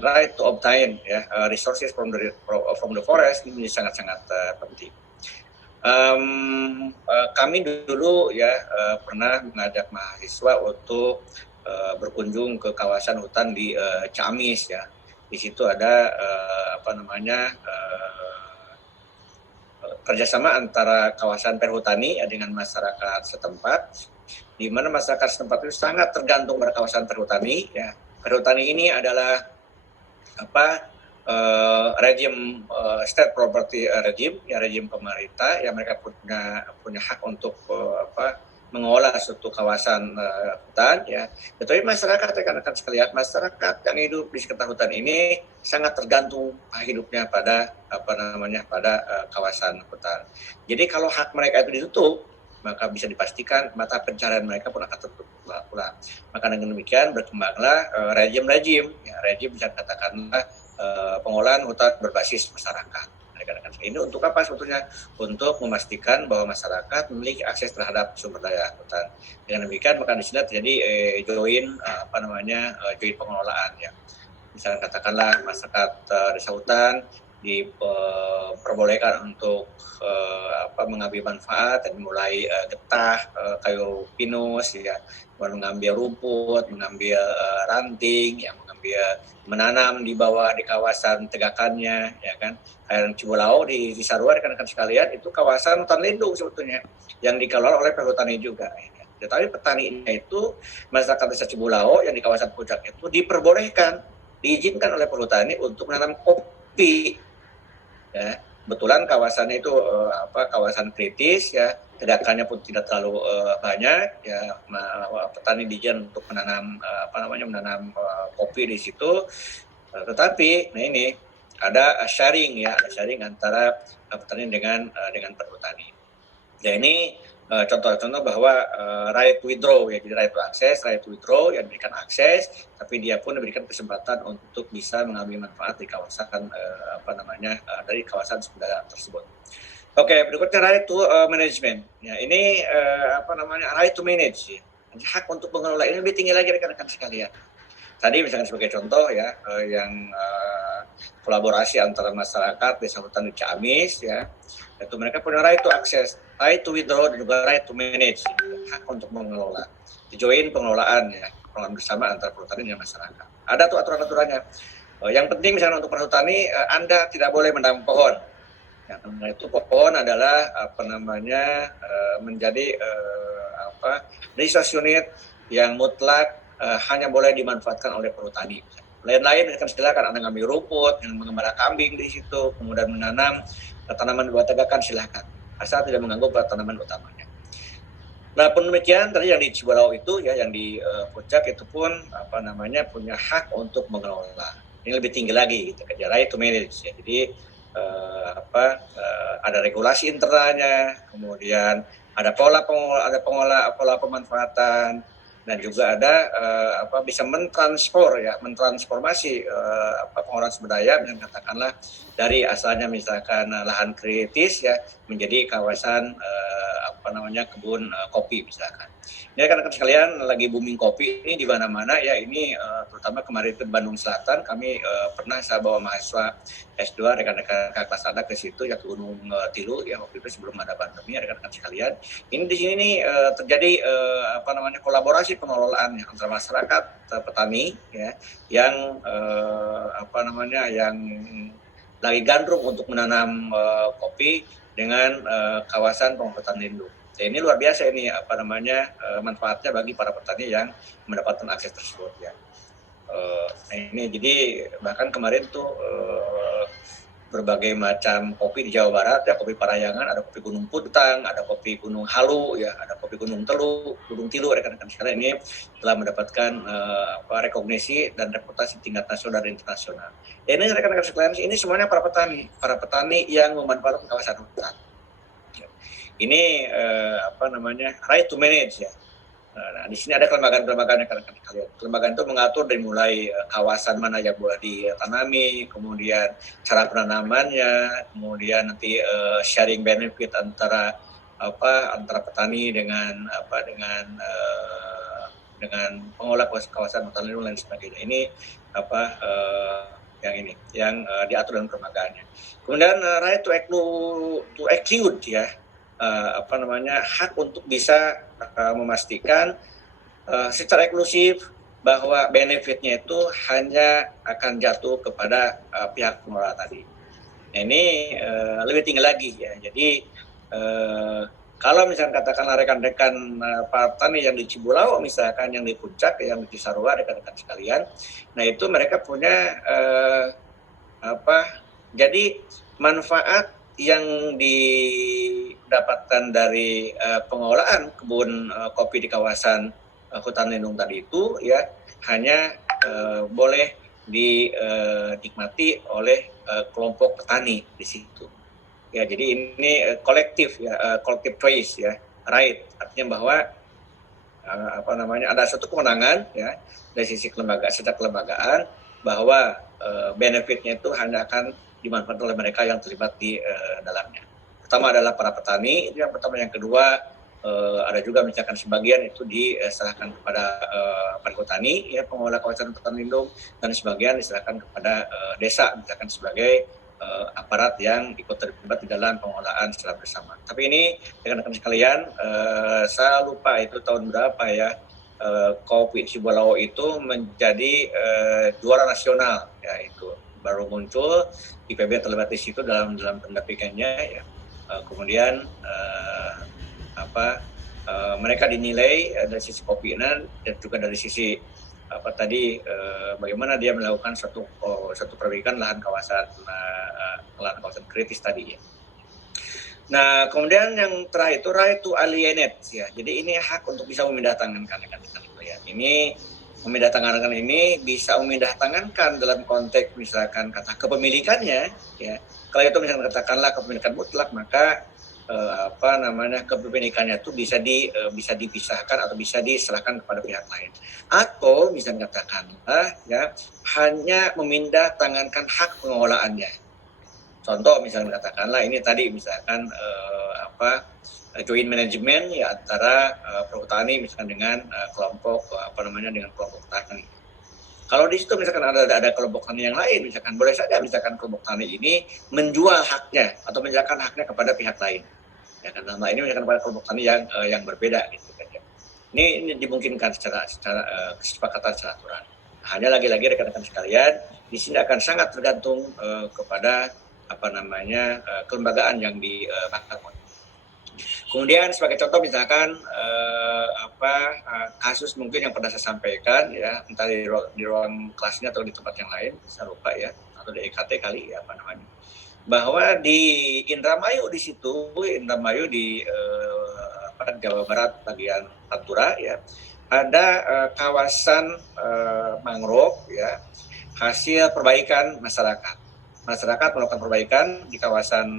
right to obtain resources from the forest ini sangat-sangat penting. Kami dulu pernah mengajak mahasiswa untuk berkunjung ke kawasan hutan di Ciamis ya. Di situ ada kerjasama antara kawasan perhutani dengan masyarakat setempat, di mana masyarakat setempat itu sangat tergantung pada kawasan perhutani. Ya. Perhutani ini adalah rejim state property regime, ya rejim pemerintah, yang mereka punya hak untuk mengolah suatu kawasan hutan, ya. Tetapi masyarakat, rekan-rekan sekalian, masyarakat yang hidup di sekitar hutan ini sangat tergantung hidupnya pada kawasan hutan. Jadi kalau hak mereka itu ditutup, maka bisa dipastikan mata pencarian mereka pun akan tertutup pula. Maka dengan demikian berkembanglah rejim bisa katakanlah pengolahan hutan berbasis masyarakat. Ini untuk apa sebetulnya? Untuk memastikan bahwa masyarakat memiliki akses terhadap sumber daya hutan. Dengan demikian maka di sini terjadi join pengelolaan ya. Misalnya katakanlah masyarakat desa hutan diperbolehkan untuk mengambil manfaat dan mulai getah kayu pinus ya, mengambil rumput, mengambil ranting, yang menanam di bawah di kawasan tegakannya ya kan. Kayak Cibulau di Sarua, rekan-rekan sekalian, itu kawasan hutan lindung sebetulnya yang dikelola oleh perhutani juga ya. Tetapi petaninya itu masyarakat desa Cibulau yang di kawasan puncak itu diizinkan oleh perhutani untuk menanam kopi. Ya, kebetulan kawasannya itu kawasan kritis ya, tegakannya pun tidak terlalu banyak ya, petani diizinkan untuk menanam kopi di situ. Tetapi ini ada sharing antara petani dengan perhutani. Ya ini contoh-contoh bahwa right to withdraw ya, jadi right to access, right to withdraw yang diberikan akses, tapi dia pun diberikan kesempatan untuk bisa mengambil manfaat di kawasan dari kawasan sumber daya tersebut. Oke, berikutnya right to management. Ya, ini right to manage ya. Hak untuk mengelola ini lebih tinggi lagi rekan-rekan sekalian. Tadi misalkan sebagai contoh ya, yang kolaborasi antara masyarakat desa hutan di Ciamis ya, itu mereka punya right to access, right to withdraw, dan juga right to manage, hak untuk mengelola. Dijoin pengelolaan ya, pengelolaan bersama antara perhutani dan masyarakat. Ada tuh aturan-aturannya. Yang penting misalnya untuk perhutani, Anda tidak boleh menanam pohon. Ya, karena itu pohon adalah menjadi resource unit yang mutlak hanya boleh dimanfaatkan oleh perhutani. Lain-lain kan silakan Anda ngambil rumput, mengembara kambing di situ, kemudian menanam tanaman buah tegakan silakan, asal tidak mengganggu tanaman utamanya. Nah, pun demikian tadi yang di Cibulau itu ya, yang di puncak itu pun punya hak untuk mengelola. Ini lebih tinggi lagi gitu, right to manage ya. Jadi ada regulasi internalnya, kemudian ada pola pemanfaatan, dan juga ada bisa mentransformasi pengolahan sumber daya, katakanlah dari asalnya misalkan lahan kritis ya menjadi kawasan kebun kopi misalkan. Ini kan sekalian lagi booming kopi ini di mana-mana ya, ini terutama kemarin ke Bandung Selatan kami pernah saya bawa mahasiswa S2 rekan-rekan kelas anak ke situ ya, ke Gunung Tilu ya, waktu itu sebelum ada pandemi ya rekan-rekan sekalian. Ini di sini terjadi kolaborasi pengelolaan ya, antara masyarakat petani ya yang yang lagi gandrung untuk menanam kopi dengan kawasan penghutatan lindung. Ya, ini luar biasa ini manfaatnya bagi para petani yang mendapatkan akses tersebut ya. Ini jadi bahkan kemarin tuh berbagai macam kopi di Jawa Barat ya, kopi Parayangan, ada kopi Gunung Puntang, ada kopi Gunung Halu ya, ada kopi Gunung Tilu rekan-rekan sekalian, ini telah mendapatkan rekognisi dan reputasi tingkat nasional dan internasional. Ya, ini rekan-rekan sekalian, ini semuanya para petani yang memanfaatkan kawasan hutan. Ini right to manage ya. Nah, di sini ada kelembagaan yang kalian. Kelembagaan itu mengatur dari mulai kawasan mana yang boleh ditanami, kemudian cara penanamannya, kemudian nanti sharing benefit antara petani dengan pengolah kawasan hutan lindung dan sebagainya. Ini yang ini yang diatur dalam permagaannya. Kemudian right to exclude ya, hak untuk bisa memastikan secara eksklusif bahwa benefitnya itu hanya akan jatuh kepada pihak pengelola tadi. Nah, ini lebih tinggi lagi ya. Jadi kalau misalkan katakanlah rekan-rekan para petani yang di Cibulau, misalkan yang di Puncak, yang di Cisarua, rekan-rekan sekalian, nah itu mereka punya jadi manfaat yang didapatkan dari pengelolaan kebun kopi di kawasan hutan lindung tadi itu ya hanya boleh dinikmati oleh kelompok petani di situ. Ya, jadi ini kolektif ya, kolektif choice ya, right. Artinya bahwa ada suatu kewenangan ya dari sisi secara kelembagaan bahwa benefitnya itu hanya akan dimanfaatkan oleh mereka yang terlibat di dalamnya. Pertama adalah para petani, itu yang pertama. Yang kedua ada juga misalkan sebagian itu diserahkan kepada perhutani ya, pengelola kawasan hutan lindung, dan sebagian diserahkan kepada desa misalkan sebagai aparat yang ikut terlibat di dalam pengelolaan secara bersama. Tapi ini rekan-rekan sekalian, saya lupa itu tahun berapa ya, kopi Cibulau itu menjadi juara nasional ya, itu baru muncul, IPB terlibat di situ dalam pendampingannya ya. Kemudian mereka dinilai dari sisi kopinya dan juga dari sisi bagaimana dia melakukan satu perbaikan lahan kawasan kritis tadi ya. Nah, kemudian yang terakhir itu right to alienate ya. Jadi ini hak untuk bisa memindah-tangankan ya. Ini memindah-tangankan ini bisa memindah-tangankan dalam konteks misalkan kata kepemilikannya ya. Kalau itu misalkan katakanlah kepemilikan mutlak, maka kepemilikannya itu bisa dipisahkan atau bisa diserahkan kepada pihak lain, atau bisa katakanlah ya hanya memindah tangankan hak pengelolaannya. Contoh misalnya katakanlah ini tadi misalkan joint management ya antara perhutani misalkan dengan kelompok tani. Kalau di situ misalkan ada kelompok tani yang lain, misalkan boleh saja misalkan kelompok tani ini menjual haknya atau menyerahkan haknya kepada pihak lain. Ya kan, nah ini misalkan pada kelompok tani yang berbeda gitu kan ya. Ini dimungkinkan secara kesepakatan secara aturan. Hanya lagi-lagi rekan-rekan sekalian, di sini akan sangat tergantung kepada kelembagaan yang dibangun. Kemudian sebagai contoh misalkan kasus mungkin yang pernah saya sampaikan ya, entah di ruang kelasnya atau di tempat yang lain, saya lupa ya, atau di EKT kali ya bahwa di Indramayu di Jawa Barat bagian Pantura ya, ada kawasan mangrove ya, hasil perbaikan masyarakat melakukan perbaikan di kawasan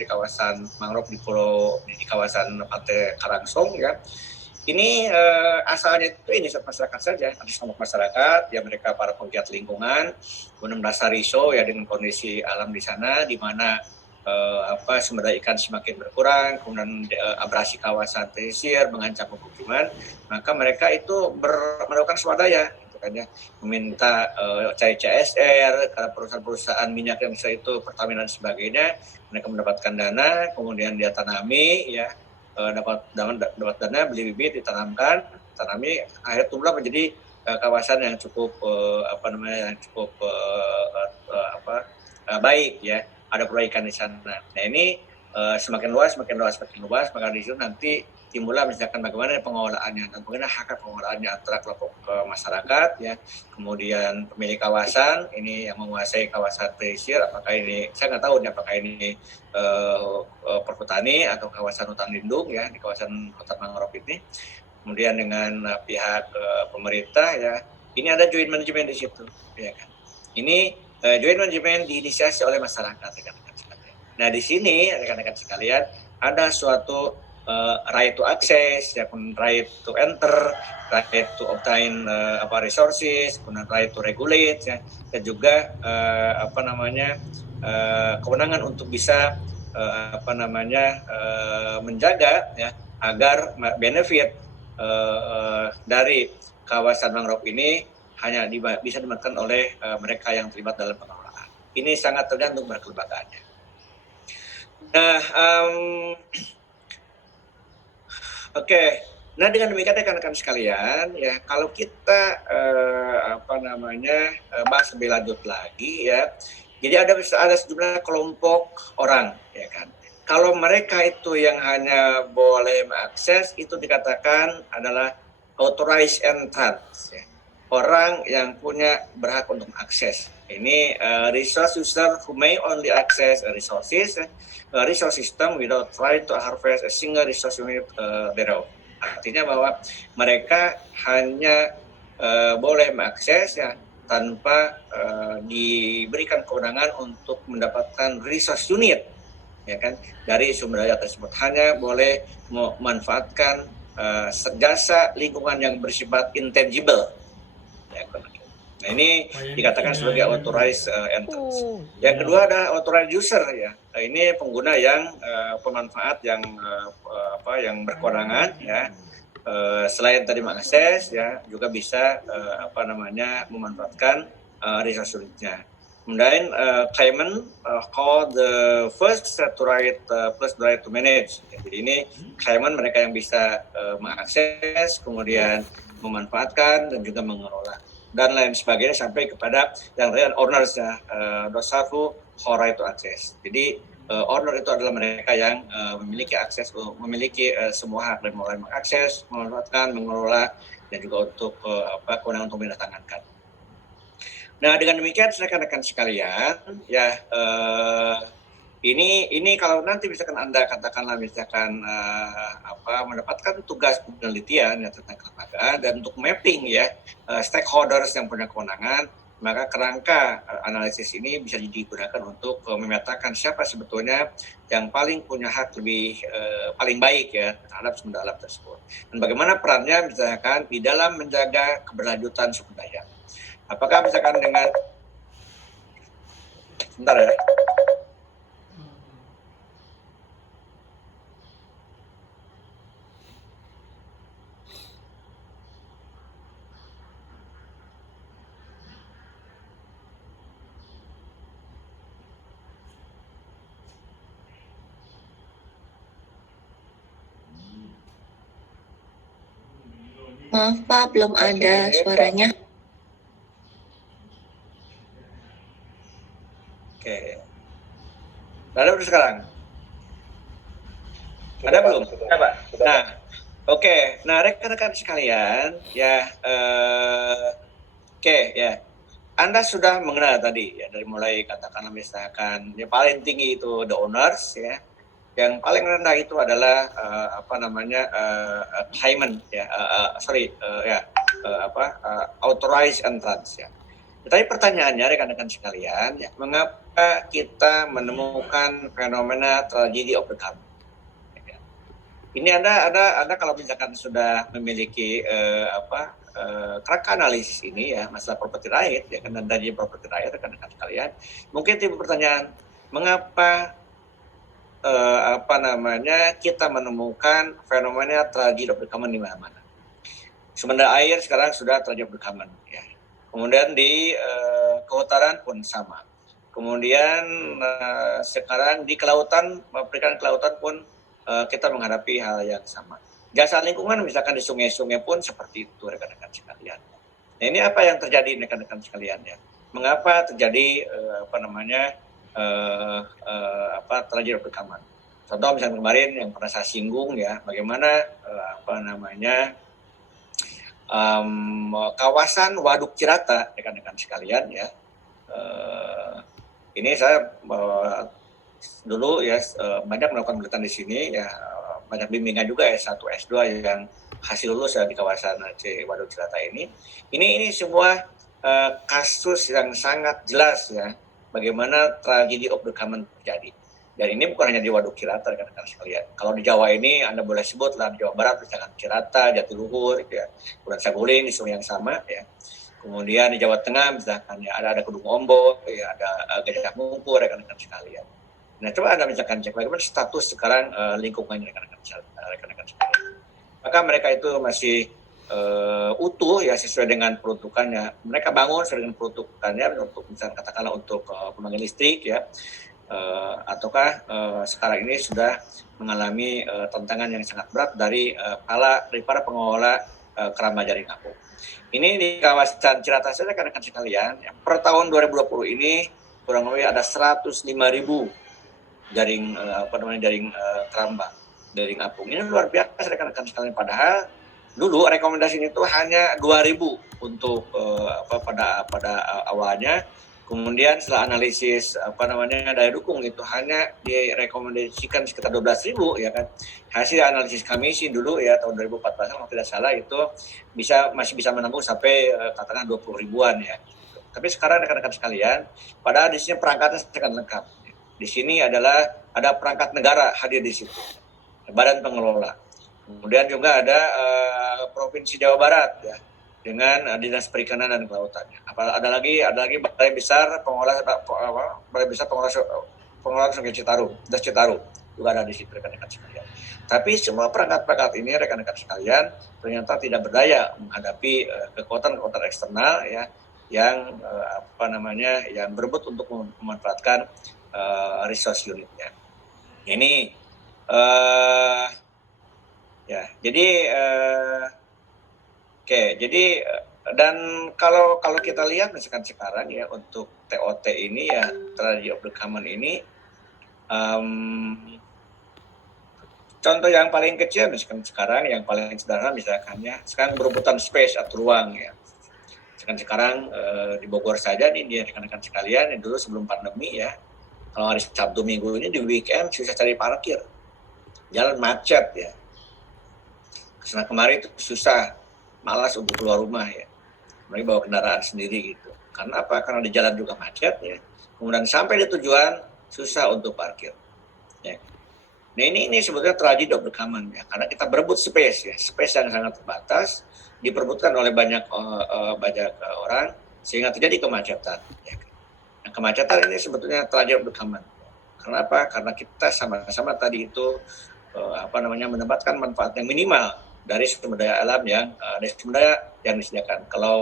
di kawasan mangrove di kawasan Pantai Karangsong ya. Ini asalnya itu masyarakat saja, ada kelompok masyarakat ya, mereka para penggiat lingkungan, kemudian merasa risau ya dengan kondisi alam di sana, di mana sumber daya ikan semakin berkurang, kemudian abrasi kawasan pesisir mengancam pemukiman, maka mereka itu melakukan swadaya, gitu kan ya, meminta cari CSR karena perusahaan-perusahaan minyak yang besar itu Pertamina dan sebagainya, mereka mendapatkan dana, kemudian dia tanami ya. Dapat dana, beli bibit, tanami, akhirnya tumbuhlah menjadi kawasan yang cukup baik ya, ada perbaikan di sana. Nah ini semakin luas, maka di situ nanti timbullah misalkan bagaimana pengelolaannya dan bagaimana hak pengelolaannya antara kelompok masyarakat ya, kemudian pemilik kawasan ini yang menguasai kawasan pesisir, apakah ini saya nggak tahu apakah ini perhutani atau kawasan hutan lindung ya, di kawasan hutan mangrove ini, kemudian dengan pihak pemerintah ya, ini ada joint management di situ ya kan. Ini joint management diinisiasi oleh masyarakat rekan-rekan sekalian. Nah di sini rekan-rekan sekalian ada suatu right to access, ya, right to enter, right to obtain resources, kemudian right to regulate, ya, dan juga kewenangan untuk bisa menjaga ya agar benefit dari kawasan mangrove ini hanya bisa dimakan oleh mereka yang terlibat dalam pengelolaan. Ini sangat tergantung pada kelembagaannya. Nah, oke. Nah, dengan demikian rekan-rekan sekalian, ya kalau kita bahas lebih lanjut lagi, ya. Jadi ada sejumlah kelompok orang, ya kan. Kalau mereka itu yang hanya boleh mengakses, itu dikatakan adalah authorized entrance, ya. Orang yang punya berhak untuk mengakses. Ini resource user who may only access resources, resource system without right to harvest a single resource unit thereof. Artinya bahwa mereka hanya boleh mengakses, ya, tanpa diberikan kewenangan untuk mendapatkan resource unit, ya kan, dari sumber daya tersebut. Hanya boleh memanfaatkan jasa lingkungan yang bersifat intangible, ya. Nah, ini dikatakan sebagai authorized entrance. Yang kedua ada authorized user, ya. Nah, ini pengguna yang pemanfaat yang yang berkewenangan, ya. Selain tadi mengakses, ya, juga bisa memanfaatkan resource unitnya. Kemudian claimant called the first to right plus the right to manage. Jadi ini claimant mereka yang bisa mengakses, kemudian memanfaatkan dan juga mengelola dan lain sebagainya sampai kepada yang real owners, ya, those who right to access. Jadi owner itu adalah mereka yang memiliki akses, memiliki semua hak dan mulai mengakses, memanfaatkan, mengelola, dan juga untuk kewenangan untuk mendatangkan. Nah, dengan demikian rekan-rekan sekalian, ya, ini kalau nanti misalkan Anda katakanlah misalkan mendapatkan tugas penelitian, ya, tentang kelembagaan dan untuk mapping, ya, stakeholders yang punya kewenangan, maka kerangka analisis ini bisa digunakan untuk memetakan siapa sebetulnya yang paling punya hak lebih paling baik, ya, terhadap sumber daya tersebut. Dan bagaimana perannya misalkan di dalam menjaga keberlanjutan sumber daya. Apakah misalkan dengan sebentar, ya. Maaf Pak, belum ada suaranya. Oke. Ada belum sekarang? Ada belum? Pak. Nah, oke. Nah, rekan-rekan sekalian, ya, ya. Anda sudah mengenal tadi, ya, dari mulai katakanlah misalkan yang paling tinggi itu the owners, ya. Yang paling rendah itu adalah claimant, ya, authorized entrance, ya. Tapi pertanyaannya rekan-rekan sekalian, ya, mengapa kita menemukan fenomena tragedy of the common? Ini Anda kalau misalkan sudah memiliki kerangka analisis ini, ya, masalah property right, ya, kan, dan dari property right rekan-rekan sekalian, mungkin timbul pertanyaan, mengapa kita menemukan fenomena tragedy of the common di mana-mana. Sumber air sekarang sudah tragedy of the common, ya. Kemudian di kehutanan pun sama. Kemudian sekarang di kelautan, perikanan kelautan pun kita menghadapi hal yang sama. Jasa lingkungan misalkan di sungai-sungai pun seperti itu rekan-rekan sekalian. Nah, ini apa yang terjadi rekan-rekan sekalian, ya? Mengapa terjadi tragedi of the common? Contoh misalnya kemarin yang pernah saya singgung, ya, bagaimana kawasan Waduk Cirata rekan-rekan sekalian, ya. Ini saya dulu, ya, banyak melakukan penelitian di sini, ya, banyak bimbingan juga S1 S2 yang hasil lulus, ya, di kawasan Waduk Cirata ini. Ini sebuah kasus yang sangat jelas, ya, bagaimana tragedi of the common terjadi. Dan ini bukan hanya di Waduk Cirata rekan-rekan sekalian. Kalau di Jawa ini Anda boleh sebut lah, di Jawa Barat misalkan Cirata, Jatiluhur, ya, kemudian Saguling di sungai yang sama, ya. Kemudian di Jawa Tengah misalkan, ya, ada Kedung Ombok, ya, ada Gajah Mungkur rekan-rekan sekalian. Nah, coba Anda misalkan cek bagaimana status sekarang lingkungannya rekan-rekan sekalian. Maka mereka itu masih utuh ya sesuai dengan peruntukannya. Mereka bangun sesuai dengan peruntukannya untuk misalnya katakanlah untuk pembangkit listrik ya, ataukah sekarang ini sudah mengalami tantangan yang sangat berat dari para pengelola keramba jaring apung. Ini di kawasan Cirata saja rekan-rekan sekalian, ya, per tahun 2020 ini kurang lebih ada 105.000 jaring keramba, jaring apung. Ini luar biasa rekan-rekan sekalian. Padahal dulu rekomendasinya itu hanya 2.000 untuk pada awalnya. Kemudian setelah analisis daya dukung itu hanya direkomendasikan sekitar 12.000 ya kan. Hasil analisis kami sih dulu ya tahun 2014 kalau tidak salah itu masih bisa menampung sampai katakan 20.000-an ya. Tapi sekarang rekan-rekan sekalian, padahal di sini perangkatnya sangat lengkap. Di sini ada perangkat negara hadir di situ, badan pengelola. Kemudian juga ada Provinsi Jawa Barat ya, dengan Dinas Perikanan dan Kelautannya. Ada lagi Balai Besar Pengelola Sungai Citarum, Das Citarum juga ada di situ rekan-rekan sekalian. Tapi semua perangkat-perangkat ini rekan-rekan sekalian ternyata tidak berdaya menghadapi kekuatan-kekuatan eksternal ya yang yang berebut untuk memanfaatkan resource unitnya. Ini ya jadi jadi dan kalau kita lihat misalkan sekarang ya untuk TOT ini ya, Tragedy of the Common ini, contoh yang paling kecil misalkan sekarang yang paling sederhana misalkan ya, sekarang berebutan space atau ruang ya. Misalkan sekarang di Bogor saja nih dia rekan-rekan sekalian, yang dulu sebelum pandemi ya, kalau hari Sabtu Minggu ini di weekend susah cari parkir, jalan macet ya. Karena kemarin itu susah, malas untuk keluar rumah ya, mereka bawa kendaraan sendiri gitu. Karena apa? Karena di jalan juga macet ya. Kemudian sampai di tujuan susah untuk parkir. Ya. Nah ini sebetulnya tragedi of the common ya, karena kita berebut space ya, space yang sangat terbatas diperebutkan oleh banyak orang sehingga terjadi kemacetan. Ya. Nah, kemacetan ini sebetulnya tragedi of the common. Kenapa? Karena kita sama-sama tadi itu menempatkan manfaat yang minimal dari sumber daya alam yang disediakan. Kalau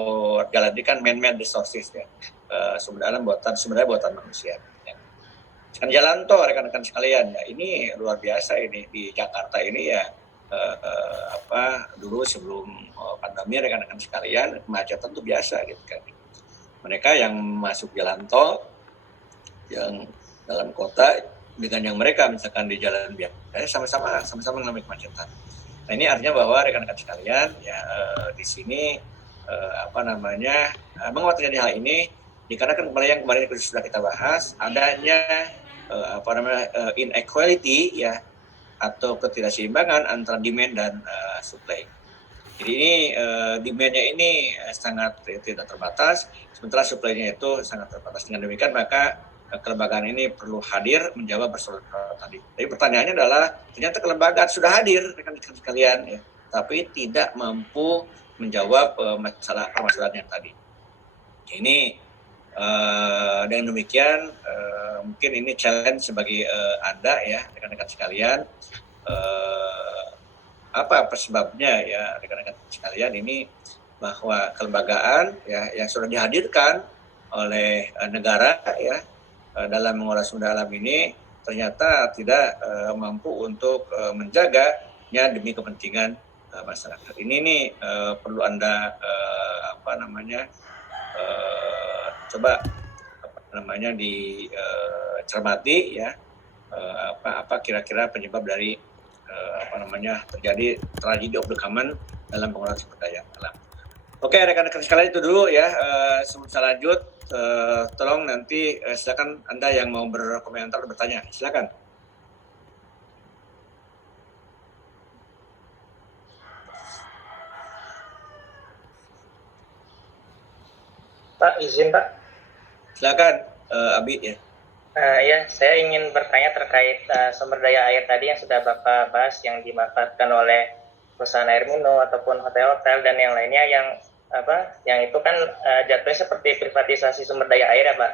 jalan ini kan man-made resources ya, sumber daya buatan manusia. Ya. Kan jalan tol rekan-rekan sekalian ya, ini luar biasa ini di Jakarta ini ya, dulu sebelum pandemi rekan-rekan sekalian kemacetan itu biasa gitu kan. Mereka yang masuk jalan tol yang dalam kota dengan yang mereka misalkan di jalan biasa sama-sama mengalami kemacetan. Nah ini artinya bahwa rekan-rekan sekalian ya di sini mengapa terjadi hal ini dikarenakan yang kemarin sudah kita bahas adanya inequality ya atau ketidakseimbangan antara demand dan supply. Jadi ini demand-nya ini sangat tidak terbatas, sementara supply-nya itu sangat terbatas. Dengan demikian maka kelembagaan ini perlu hadir menjawab persoalan tadi. Tapi pertanyaannya adalah ternyata kelembagaan sudah hadir rekan-rekan sekalian ya, tapi tidak mampu menjawab permasalahan yang tadi. Ini dengan demikian mungkin ini challenge bagi Anda ya rekan-rekan sekalian. Apa sebabnya ya rekan-rekan sekalian ini bahwa kelembagaan ya yang sudah dihadirkan oleh negara ya dalam mengolah sumber alam ini ternyata tidak mampu untuk menjaganya demi kepentingan masyarakat. Ini perlu Anda dicermati ya, apa kira-kira penyebab dari terjadi tragedi of the common dalam pengolahan sumber daya alam. Oke rekan-rekan sekalian itu dulu ya. Sebelum saya lanjut, tolong nanti silakan Anda yang mau berkomentar bertanya, silakan. Pak, izin Pak. Silakan Abi ya. Ya, saya ingin bertanya terkait sumber daya air tadi yang sudah Bapak bahas yang dimanfaatkan oleh perusahaan air minum ataupun hotel-hotel dan yang lainnya yang itu kan jatuhnya seperti privatisasi sumber daya air ya Pak.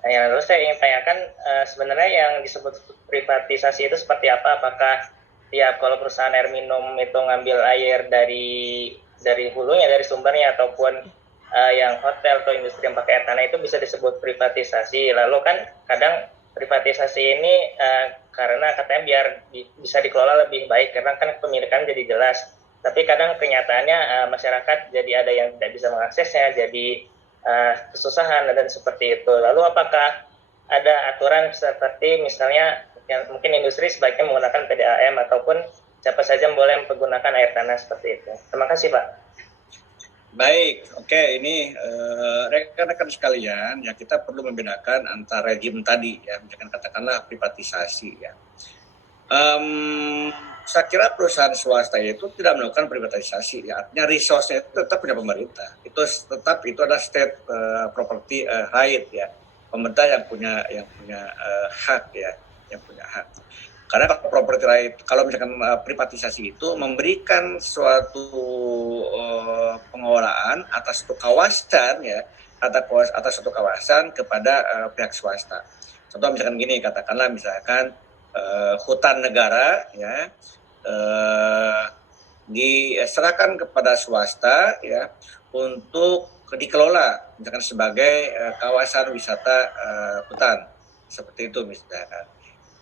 Nah, yang lalu saya ingin tanyakan sebenarnya yang disebut privatisasi itu seperti apa? Apakah kalau perusahaan air minum itu ngambil air dari dari hulunya, dari sumbernya, ataupun yang hotel atau industri yang pakai air tanah itu bisa disebut privatisasi. Lalu kan kadang privatisasi ini karena katanya biar bisa dikelola lebih baik karena kan kepemilikan jadi jelas. Tapi kadang kenyataannya masyarakat jadi ada yang tidak bisa mengaksesnya, jadi kesusahan dan seperti itu. Lalu apakah ada aturan seperti misalnya yang mungkin industri sebaiknya menggunakan PDAM ataupun siapa saja boleh menggunakan air tanah seperti itu? Terima kasih, Pak. Baik, oke, ini rekan-rekan sekalian, ya kita perlu membedakan antara rejim tadi, ya, misalkan katakanlah privatisasi, ya. Saya kira perusahaan swasta itu tidak melakukan privatisasi, ya, artinya resource-nya itu tetap punya pemerintah, itu adalah state property right, ya, pemerintah yang punya hak, ya, yang punya hak. Karena kalau property right, kalau misalkan privatisasi itu memberikan suatu pengelolaan atas suatu kawasan, ya, atas suatu kawasan kepada pihak swasta. Contoh misalkan gini, katakanlah misalkan hutan negara, ya, diserahkan kepada swasta, ya, untuk dikelola misalkan sebagai kawasan wisata hutan, seperti itu misalkan.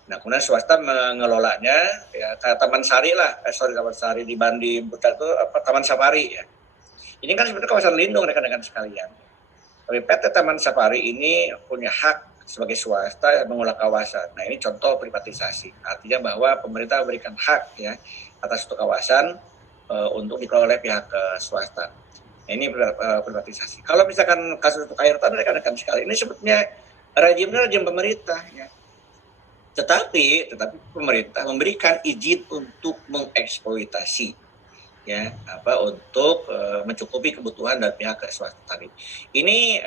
Nah, kemudian swasta mengelolanya, ya, kayak Taman Sari lah, Taman Sari di Bandi Butar itu Taman Safari, ya. Ini kan sebenarnya kawasan lindung rekan-rekan sekalian. Tapi PT Taman Safari ini punya hak sebagai swasta yang mengelola kawasan. Nah, ini contoh privatisasi. Artinya bahwa pemerintah memberikan hak, ya, atas suatu kawasan untuk dikelola oleh pihak swasta. Nah, ini privatisasi. Kalau misalkan kasus untuk air tanah rekan-rekan sekalian, ini sebetulnya rejimnya rejim pemerintah, ya. Tetapi pemerintah memberikan izin untuk mengeksploitasi, ya, untuk mencukupi kebutuhan dari pihak swasta tadi. Ini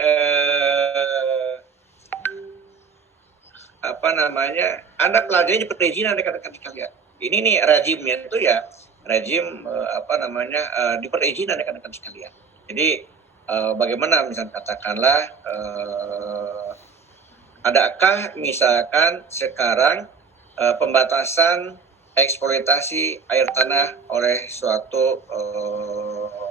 Anda pelajari di perizinan rekan-rekan sekalian. Ini nih rejimnya itu, ya, rejim di perizinan rekan-rekan sekalian. Jadi bagaimana misalnya katakanlah adakah misalkan sekarang pembatasan eksploitasi air tanah oleh suatu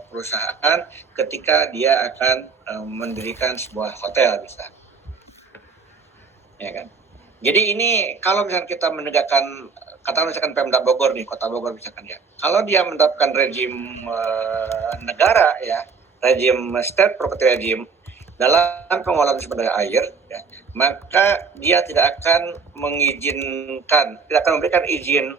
perusahaan ketika dia akan mendirikan sebuah hotel misalnya, ya kan? Jadi ini kalau misalkan kita menegakkan, katakan misalkan Pemda Bogor nih, Kota Bogor misalkan, ya, kalau dia menerapkan rejim negara, ya, rejim state property regime dalam pengelolaan sumber daya air, ya, maka dia tidak akan memberikan izin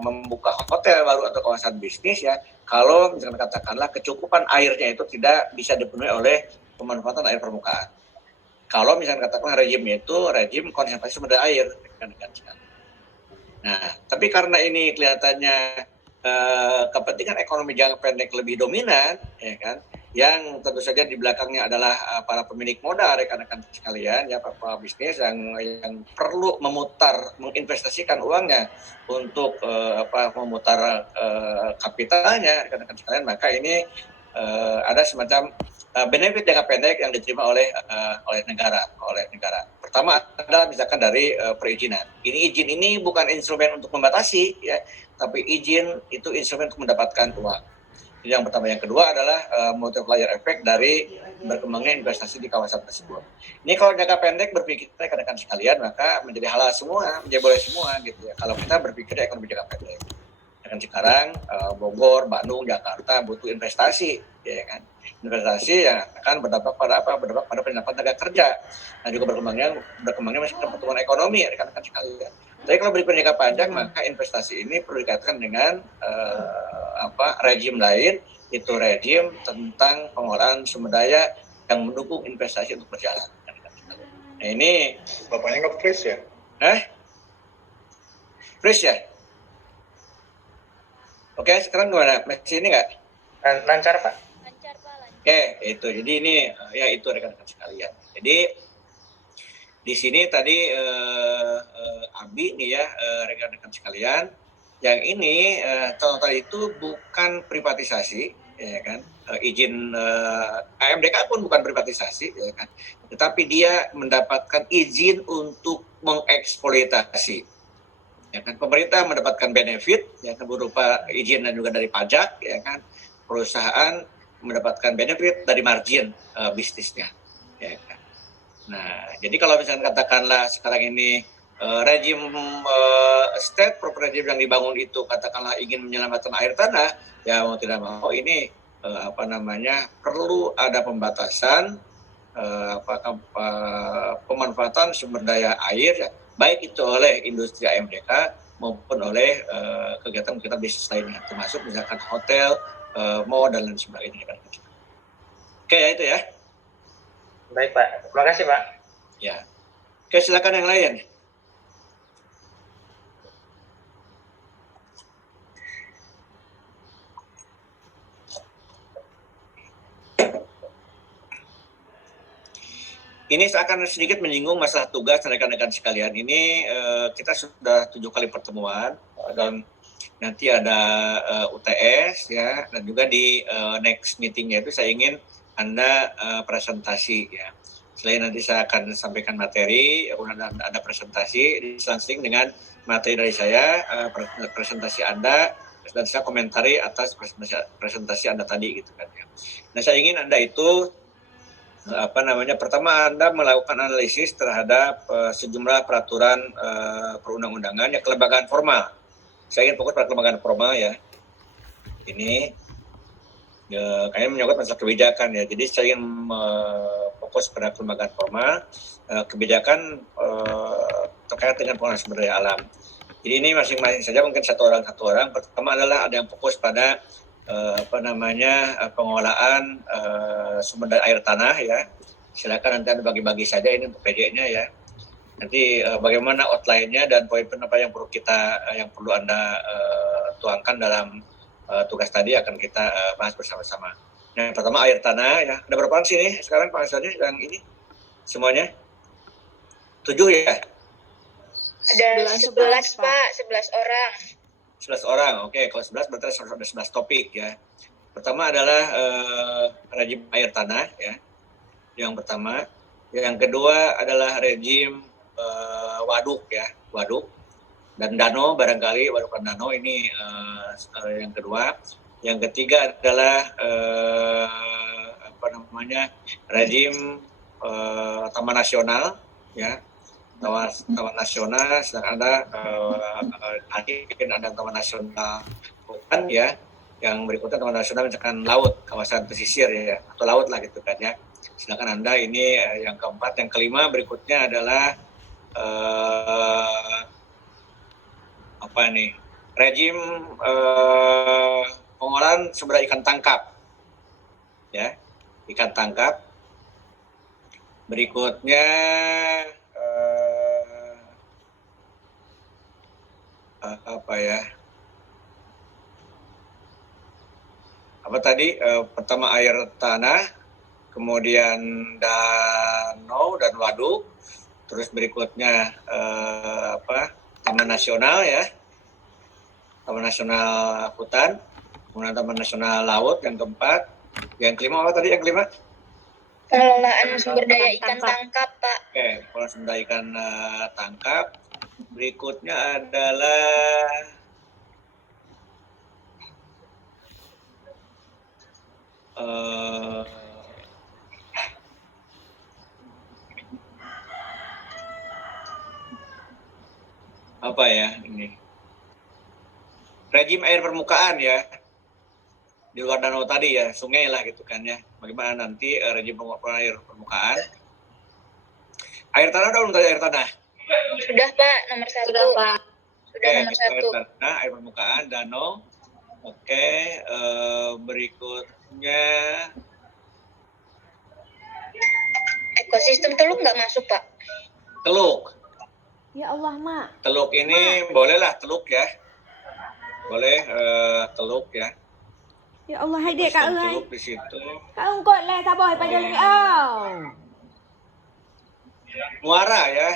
membuka hotel baru atau kawasan bisnis, ya, kalau misalkan katakanlah kecukupan airnya itu tidak bisa dipenuhi oleh pemanfaatan air permukaan. Kalau misalkan katakanlah rejimnya itu rejim konservasi sumber daya air, Nah, tapi karena ini kelihatannya kepentingan ekonomi jangka pendek lebih dominan, ya kan, yang tentu saja di belakangnya adalah para pemilik modal rekan-rekan sekalian, ya, para bisnis yang perlu menginvestasikan uangnya untuk memutar kapitalnya rekan-rekan sekalian, maka ini ada semacam benefit jangka pendek yang diterima oleh negara. Pertama adalah misalkan dari perizinan. Izin ini bukan instrumen untuk membatasi, ya, tapi izin itu instrumen untuk mendapatkan uang. Yang pertama. Yang kedua adalah multiplier effect dari berkembangnya investasi di kawasan tersebut. Ini kalau jangka pendek berpikir rekan-rekan sekalian, maka menjadi halal semua, menjadi boleh semua, gitu, ya. Kalau kita berpikir ekonomi jangka pendek. Dan sekarang Bogor, Bandung, Jakarta butuh investasi, ya kan? Investasi yang akan berdampak pada apa? Berdampak pada pendapat tenaga kerja. Dan juga berkembangnya masih pertumbuhan ekonomi, rekan-rekan sekalian. Tapi kalau berpikir jangka panjang, maka investasi ini perlu dikaitkan dengan rejim lain, itu rejim tentang pengolahan sumber daya yang mendukung investasi untuk berjalan. Nah, ini bapaknya nggak freeze ya? Freeze ya? Oke, sekarang gimana? Masih ini nggak? Lancar, Pak. Lancar, Pak. Lancar. Oke, itu. Jadi ini ya itu rekan-rekan sekalian. Jadi di sini tadi Abi nih, ya, rekan-rekan sekalian, yang ini contoh itu bukan privatisasi, ya kan? Izin AMDK pun bukan privatisasi, ya kan? Tetapi dia mendapatkan izin untuk mengeksploitasi. Ya kan, pemerintah mendapatkan benefit, ya kan, berupa izin dan juga dari pajak, ya kan, perusahaan mendapatkan benefit dari margin bisnisnya. Ya kan? Nah, jadi kalau misalnya katakanlah sekarang ini rejim state property regime yang dibangun itu katakanlah ingin menyelamatkan air tanah, ya mau tidak mau ini perlu ada pembatasan pemanfaatan sumber daya air, ya, baik itu oleh industri AMDK maupun oleh kegiatan-kegiatan bisnis lainnya, termasuk misalkan hotel, mall dan lain sebagainya. Oke, ya itu ya. Baik Pak, terima kasih Pak. Ya, oke, silakan yang lain. Ini akan sedikit menyinggung masalah tugas rekan-rekan sekalian. Ini kita sudah 7 kali pertemuan dan nanti ada UTS ya, dan juga di next meetingnya itu saya ingin Anda presentasi ya. Selain nanti saya akan sampaikan materi, ada presentasi diselang dengan materi dari saya, presentasi Anda, dan saya komentari atas presentasi Anda tadi gitu kan ya. Nah, saya ingin Anda itu pertama Anda melakukan analisis terhadap sejumlah peraturan perundang-undangan ya, kelembagaan formal. Saya ingin fokus pada kelembagaan formal ya. Ini kayaknya menyangkut masalah kebijakan ya. Jadi saya ingin fokus pada kelembagaan formal, kebijakan terkait dengan penggunaan sumber daya alam. Jadi ini masing-masing saja mungkin satu orang. Pertama adalah ada yang fokus pada pengelolaan sumber daya air tanah ya. Silakan nanti Anda bagi-bagi saja ini untuk PJ-nya ya. Nanti bagaimana outline-nya dan poin-poin apa yang perlu Anda tuangkan dalam tugas tadi akan kita bahas bersama-sama. Yang pertama air tanah ya. Ada berapa orang sih nih sekarang Pak Hasannya yang ini? Semuanya? 7 ya? Ada 11 Pak, 11 orang. 11 orang, oke. Kalau 11 berarti ada 11 topik ya. Pertama adalah rejim air tanah ya, yang pertama. Yang kedua adalah rejim waduk ya, waduk dan danau barangkali, waduk dan danau ini yang kedua. Yang ketiga adalah rejim taman nasional ya. Taman nasional, sedang ada nanti ada taman nasional hutan ya, yang berikutnya taman nasional misalkan laut, kawasan pesisir ya, atau laut lah gitu kan ya. Silakan Anda ini yang keempat. Yang kelima berikutnya adalah rejim pengolahan sumber ikan tangkap ya, ikan tangkap. Berikutnya pertama air tanah, kemudian danau dan waduk, terus berikutnya taman nasional ya, taman nasional hutan, kemudian taman nasional laut yang keempat. Yang kelima apa tadi yang kelima? Pengelolaan sumber daya ikan tangkap, Pak. Oke, pengelolaan sumber daya ikan tangkap. Berikutnya adalah ini rejim air permukaan ya, di luar danau tadi ya, sungai lah gitu kan ya. Bagaimana nanti rejim air permukaan. Air tanah udah belum tadi air tanah? Sudah Pak, nomor 1. Sudah Pak. Sudah nomor 1. Air tanah, air permukaan, danau. Oke, berikutnya Ekosistem teluk nggak masuk Pak? teluk. Ya Allah, Mak. Teluk ini bolehlah teluk ya. Boleh teluk ya. Ya Allah, hai dek Kak ơi. Teluk di situ. Kak ungkot le saboy pada ni au. Muara ya.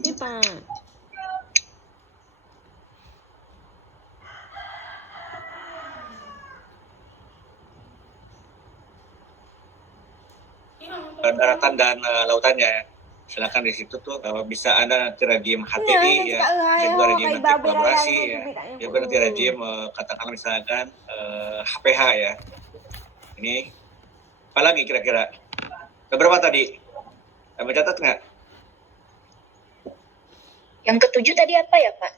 Ni Pak. Daratan dan lautannya ya. Silakan di situ tuh kalau bisa Anda nanti rejim Ya, HTI nanti ya, Kak bisa Euy, juga oh, rejim kayak nanti babe kolaborasi rayangnya ya. juga tak Ya nyangkut. nanti rejim katakanlah misalkan HPH ya. Ini apalagi kira-kira? Ada berapa tadi? Ada catat nggak? Yang ketujuh tadi apa ya, Pak?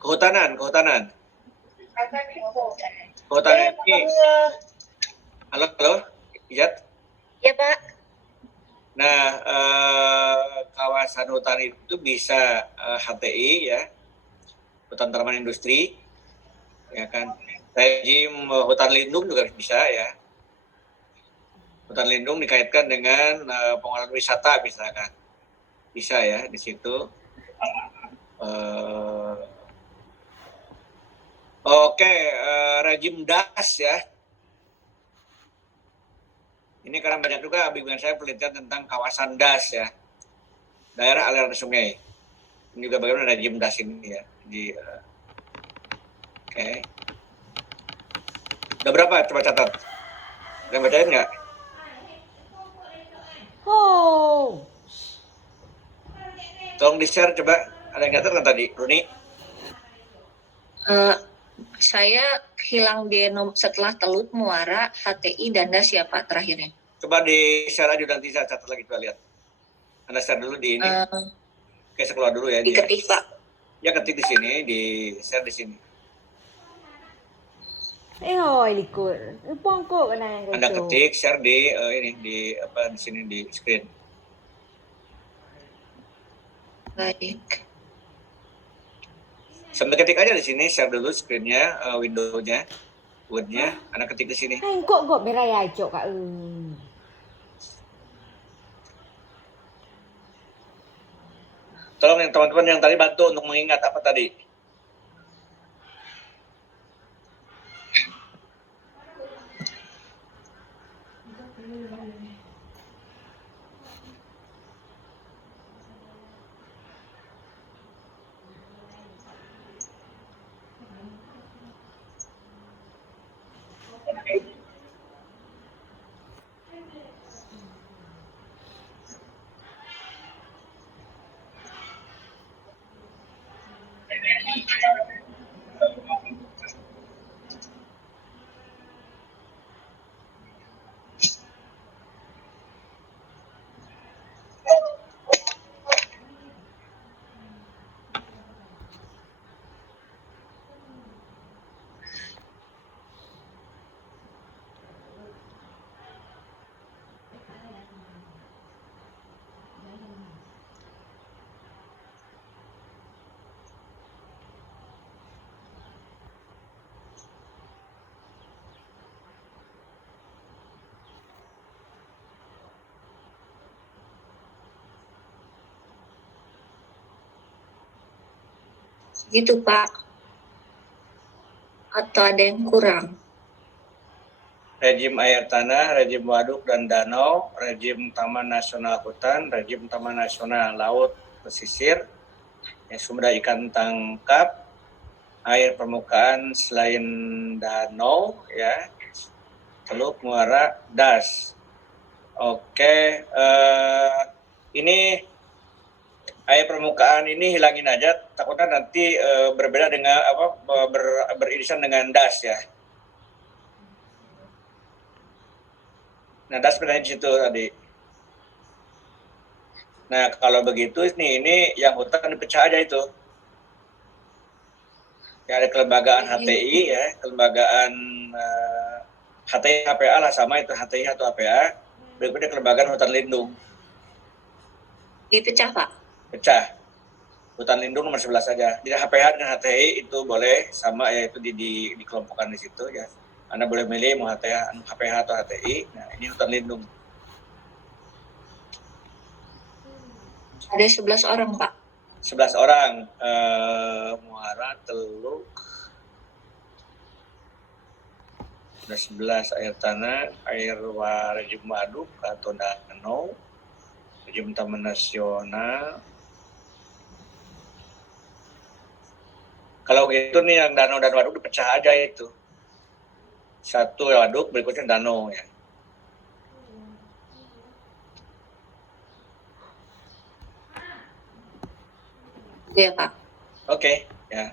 Kehutanan. Kehutanan ini, halo, Ijat. Ya, Pak. Nah, kawasan hutan itu bisa HTI ya, hutan tanaman industri, ya kan. Rejim hutan lindung juga bisa ya. Hutan lindung dikaitkan dengan pengelolaan wisata misalkan, bisa ya di situ. Oke, rejim DAS ya. Ini karena banyak juga bimbingan saya penelitian tentang kawasan DAS ya, daerah aliran sungai. Ini juga bagaimana rejim DAS ini ya. Oke. Udah berapa? Coba catat. Udah bacain nggak? Oh. Tolong di-share coba. Ada yang catat kan tadi, Runi? Saya hilang di setelah Telut, Muara, HTI, dan DAS ya Pak terakhirnya. Coba di-share aja nanti saya catat lagi, coba lihat. Anda share dulu di ini. Oke, saya keluar dulu ya. Diketik Pak. Ya ketik di sini, di-share di sini. Hoy, likur. Pongkok kena yang Anda gitu. ketik, share di ini di sini di screen. Baik. Sambil ketik aja di sini, share dulu screen-nya, window-nya, Word-nya. Anda ketik di sini. Hai kok berai acok Kak Euy. Tolong yang teman-teman yang tadi bantu untuk mengingat apa tadi. Gitu Pak. Atau ada yang kurang? Rejim air tanah, rejim waduk dan danau, rejim taman nasional hutan, rejim taman nasional laut pesisir, sumber daya ikan tangkap, air permukaan selain danau, ya, Teluk, Muara, DAS. Oke, ini air permukaan ini hilangin aja, takutnya nanti berbeda dengan beririsan dengan DAS ya. Nah, DAS sebenarnya di situ tadi. Nah, kalau begitu ini yang hutan dipecah aja itu. Ya, ada kelembagaan HTI ya, kelembagaan HTI HPA lah, sama itu HTI atau HPA. Berikutnya kelembagaan hutan lindung. Dipecah Pak. Pecah. Hutan lindung nomor 11 saja. Jadi HPH dan HTI itu boleh sama, yaitu dikelompokkan di situ ya. Anda boleh milih mau HPH atau HTI. Nah, ini hutan lindung. Ada 11 orang Pak. 11 orang. Muara, Teluk. Ada 11 air tanah, rejim waduk atau danau, rejim taman nasional. Kalau gitu nih yang danau dan waduk dipecah aja itu. Satu waduk, berikutnya danau ya. ya Pak. Oke, ya.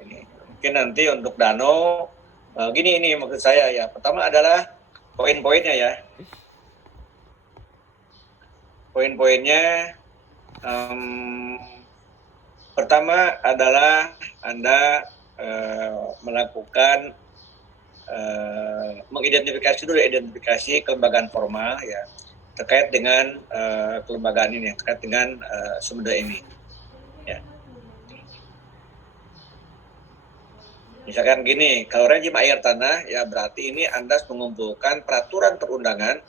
Ini mungkin nanti untuk Dano, gini ini maksud saya ya. Pertama adalah poin-poinnya ya. Poin-poinnya pertama adalah Anda melakukan mengidentifikasi dulu identifikasi kelembagaan formal ya terkait dengan kelembagaan ini, terkait dengan sumber daya ini. Ya. Misalkan gini, kalau rejim air tanah ya berarti ini Anda mengumpulkan peraturan perundangan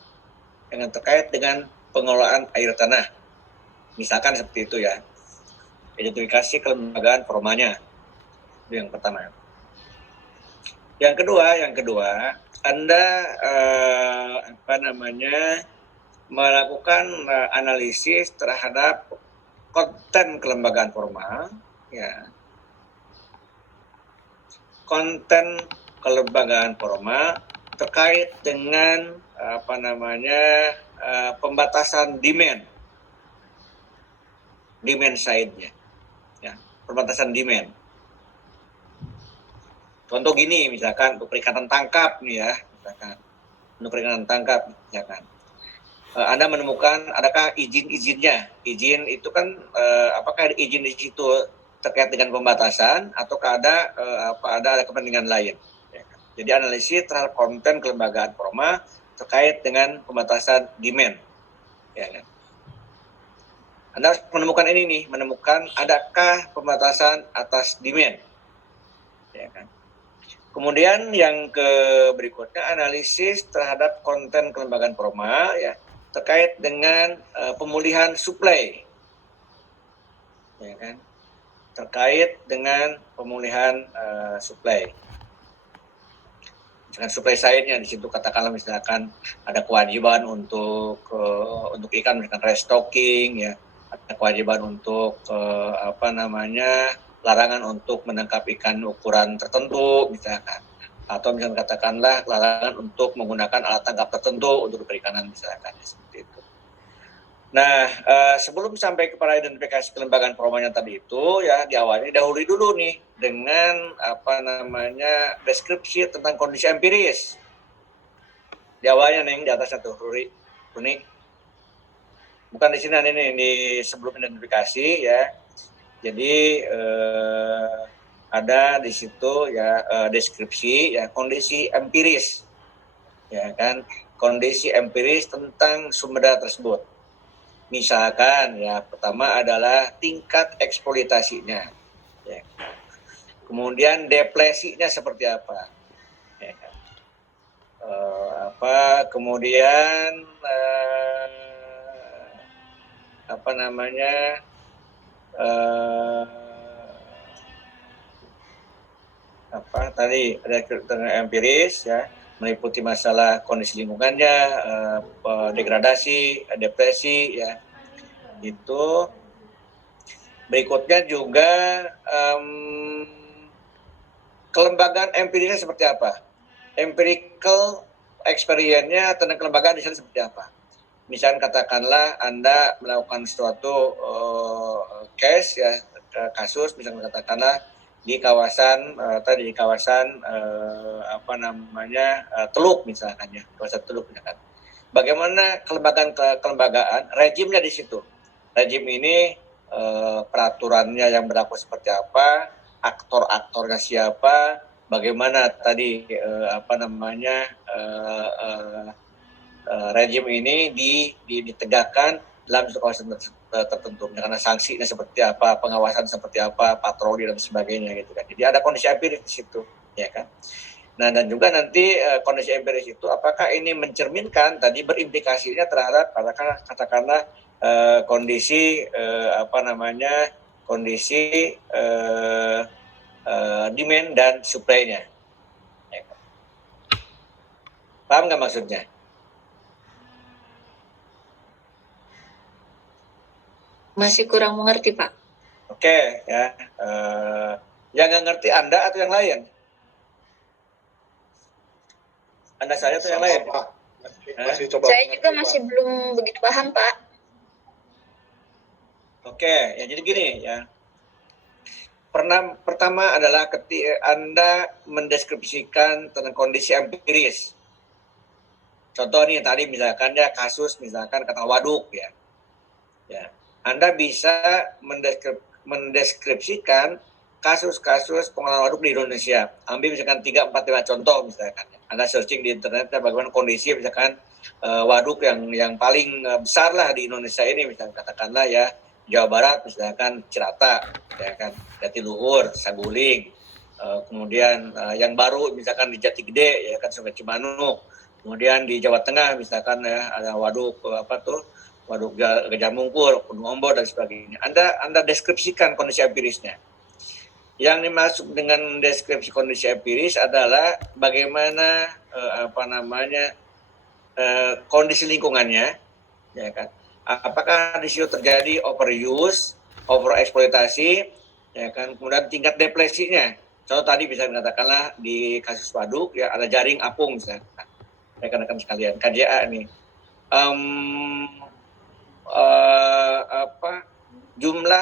yang terkait dengan pengelolaan air tanah. Misalkan seperti itu ya. Identifikasi kelembagaan formalnya. Itu yang pertama. Yang kedua, Anda melakukan analisis terhadap konten kelembagaan formal, ya. Konten kelembagaan formal terkait dengan pembatasan demand side-nya, ya, pembatasan demand. Contoh gini, misalkan untuk perikanan tangkap nih ya, untuk perikanan tangkap, misalkan Anda menemukan adakah izin-izinnya? Izin itu kan apakah izin di situ terkait dengan pembatasan ataukah ada kepentingan lain? Ya kan? Jadi analisis terhadap konten kelembagaan formal terkait dengan pembatasan demand. Ya kan? Anda harus menemukan ini nih, menemukan adakah pembatasan atas demand. Ya kan? Kemudian yang berikutnya analisis terhadap konten kelembagaan formal ya terkait dengan pemulihan supply, ya kan? Terkait dengan pemulihan supply. Misalkan supply side-nya di situ katakanlah misalkan ada kewajiban untuk ikan misalkan restocking ya, ada kewajiban untuk larangan untuk menangkap ikan ukuran tertentu misalkan, atau misalkan katakanlah larangan untuk menggunakan alat tangkap tertentu untuk perikanan misalkan seperti itu. Nah, sebelum sampai kepada identifikasi kelembagaan formalnya tadi itu ya diawali dahului dulu nih dengan deskripsi tentang kondisi empiris. Di awalnya nih di atas satu Runi. Bukan di sini ini di sebelum identifikasi ya. Jadi ada di situ ya deskripsi ya kondisi empiris, ya kan, kondisi empiris tentang sumber daya tersebut. Misalkan ya pertama adalah tingkat eksploitasinya, ya. Kemudian depresinya seperti apa, ya. Kemudian tadi ada keterangan empiris ya meliputi masalah kondisi lingkungannya, degradasi, depresi ya. Itu berikutnya juga kelembagaan empirisnya seperti apa, empirical experience-nya tentang kelembagaan di sana seperti apa. Misalnya katakanlah Anda melakukan suatu case ya, kasus misalnya katakanlah di kawasan Teluk misalkan ya, kawasan Teluk misalkan. Bagaimana kelembagaan rejimnya di situ. Rejim ini peraturannya yang berlaku seperti apa, aktor-aktornya siapa, bagaimana tadi rejim ini ditegakkan dalam kawasan tertentu, karena sanksinya seperti apa, pengawasan seperti apa, patroli dan sebagainya gitu kan. Jadi ada kondisi empiris di situ, ya kan. Nah dan juga nanti kondisi empiris itu apakah ini mencerminkan tadi berimplikasinya terhadap katakanlah kondisi demand dan supply-nya. Ya kan? Paham nggak maksudnya? Masih kurang mengerti, Pak. Oke, ya. Yang nggak ngerti Anda atau yang lain? Anda saya atau yang lain? Pak. Masih coba Saya juga masih belum begitu paham, Pak. Oke, ya jadi gini ya. Pertama adalah ketika Anda mendeskripsikan tentang kondisi empiris. Contoh nih tadi misalkan ya kasus misalkan kata waduk ya. Ya. Anda bisa mendeskripsikan kasus-kasus pengolahan waduk di Indonesia. Ambil misalkan 3, 4, 5 contoh misalkan. Anda searching di internet bagaimana kondisi misalkan waduk yang paling besar lah di Indonesia ini, misalkan katakanlah ya Jawa Barat misalkan Cirata, ya kan, Jatiluhur, Saguling, kemudian yang baru misalkan di Jati Gede ya kan Sungai Cimanuk, kemudian di Jawa Tengah misalkan ya ada waduk waduk Gajah Mungkur, Gunung Ombor dan sebagainya. Anda deskripsikan kondisi empirisnya. Yang dimaksud dengan deskripsi kondisi empiris adalah bagaimana kondisi lingkungannya, ya kan? Apakah di situ terjadi overuse, overeksploitasi, ya kan? Kemudian tingkat depresinya. Contoh tadi bisa dikatakanlah di kasus waduk ya ada jaring apung misalnya. Rekan-rekan sekalian, KJA nih. Jumlah